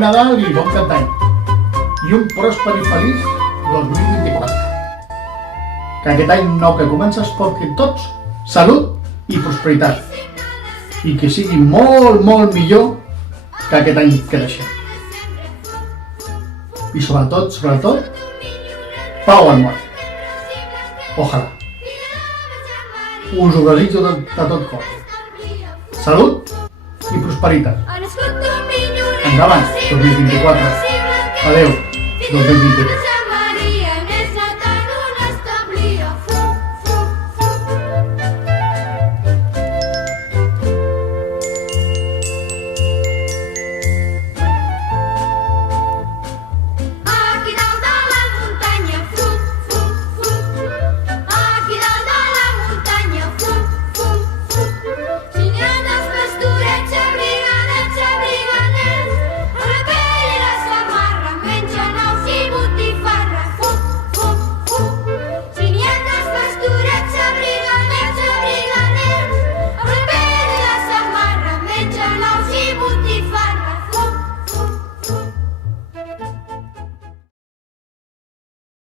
bon Nadal i bon Cap d'Any. I un pròsper i feliç 2024. Que aquest any nou que comença es porti tots salut i prosperitat. I que sigui molt, molt millor que aquest any que deixem. I sobretot, pau al món. Ojalà. Us ho desitjo de tot cor. Salut i prosperitat. Endavant, 2024. Adeu, 2023.